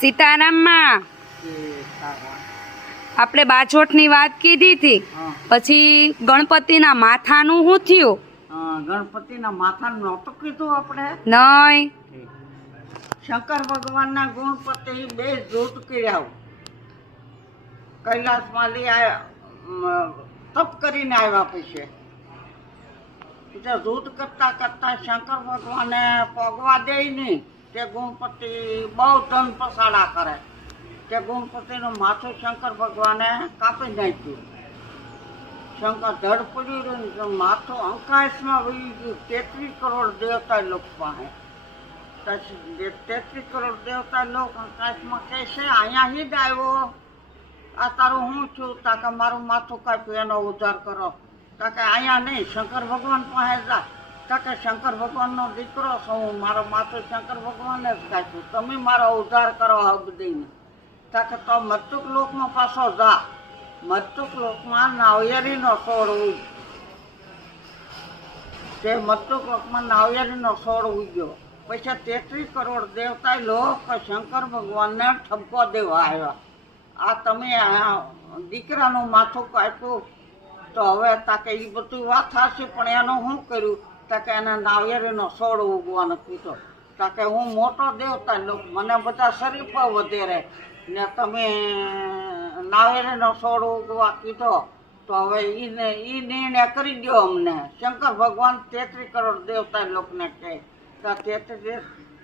સીતારામમાં આપણે બાજોઠની વાત કીધી હતી, પછી ગણપતિના માથાનું શું થયું? ગણપતિના માથાનું નહોતું કીધું આપણે? નહીં. શંકર ભગવાનના ગુણપતિ બે જૂથ કર્યા, કૈલાસમાં લઈ આવ્યા, તપ કરીને આવ્યા. પછી જૂથ કરતા કરતા શંકર ભગવાને પગવા દે નહીં. તે ગુણપતિ બહુ ધન પસાડા કરે. તે ગુણપતિનું માથું શંકર ભગવાને કાપી નાખ્યું. શંકર ધડ પડી રહ્યું, માથું અંકાશમાં વહી ગયું. 33 કરોડ દેવતા લોક પાસે. 33 કરોડ દેવતા લોક અંકાશમાં કહે છે, અહીંયા જ આવ્યો, આ તારું હું છું? તાકે મારું માથું કાપ્યું, એનો ઉદ્ધાર કરો. તાકે અહીંયા નહીં, શંકર ભગવાન પાસે જા. તાકે શંકર ભગવાનનો દીકરો છું, મારો માથું શંકર ભગવાને જ કાપ્યું, તમે મારો ઉદ્ધાર કરો હબ દઈને. તાકે તો મૃત્યુક લોકમાં પાછો જા. મૃત્યુક લોકમાં નાળિયેરીનો છોડ ઉગ્યો. તે મૃત્યુક લોકમાં નાળિયેરીનો છોડ ઉગ્યો. પછી 33 કરોડ દેવતા લોક શંકર ભગવાનને ઠપકો દેવા આવ્યા. આ તમે દીકરાનું માથું કાપ્યું, તો હવે તાકે એ બધું વાત થશે, પણ એનું શું કર્યું? તાકે એને નાળિયેરીનો છોડ ઉગવાનો કીધો. તાકે હું મોટો દેવતા લોક, મને બધા શરીફા વધેરે ને તમે નાળિયેરીનો છોડ ઉગવા કીધો, તો હવે એ નિર્ણય કરી દો અમને. શંકર ભગવાન 33 કરોડ દેવતા લોકને કહે. 33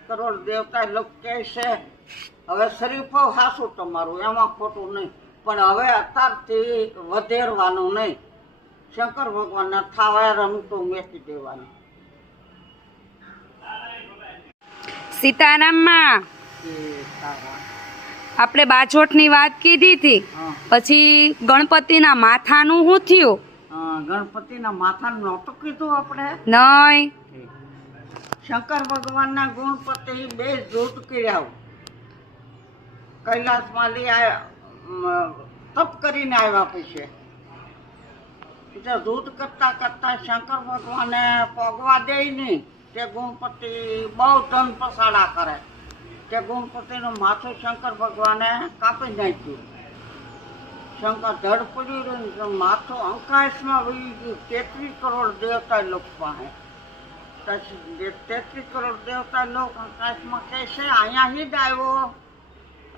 કરોડ દેવતા લોક કહે છે, હવે શરીફો હાસું તમારું, એમાં ખોટું નહીં, પણ હવે અત્યારથી વધેરવાનું નહીં. શંકર ભગવાનને થાવા રમતું મેકી દેવાનું. સીતારામમાં આપણે બાજોઠની વાત કીધી હતી, પછી ગણપતિના માથાનું શું થયું? ગણપતિના માથાનું નહોતું કીધું આપણે? નહીં. શંકર ભગવાનના ગુણપતિ બે જૂથ કર્યા, કૈલાસમાં લઈ આવ્યા, તપ કરીને આવ્યા. પછી જૂથ કરતા કરતા શંકર ભગવાને પગવા દે નહીં. તે ગુણપતિ બહુ ધન પસાડા કરે. તે ગુણપતિનું માથું શંકર ભગવાને કાપી નાખ્યું. શંકર ધડ પડી રહ્યું, માથું અંકાશમાં વહી ગયું. 33 કરોડ દેવતા લોક પાસે. 33 કરોડ દેવતા લોક અંકાશમાં કહે છે, અહીંયા જ આવ્યો,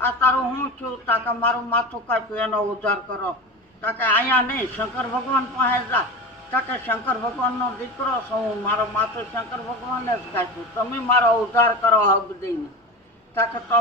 આ તારું હું છું? તાકે મારું માથું કાપ્યું, એનો ઉદ્ધાર કરો. તાકે અહીંયા નહીં, શંકર ભગવાન પાસે જા. તાકે શંકર ભગવાનનો દીકરો છું, મારો માથું શંકર ભગવાને જ કાપ્યું, તમે મારો ઉદ્ધાર કરો હબ દઈને. તાકે તો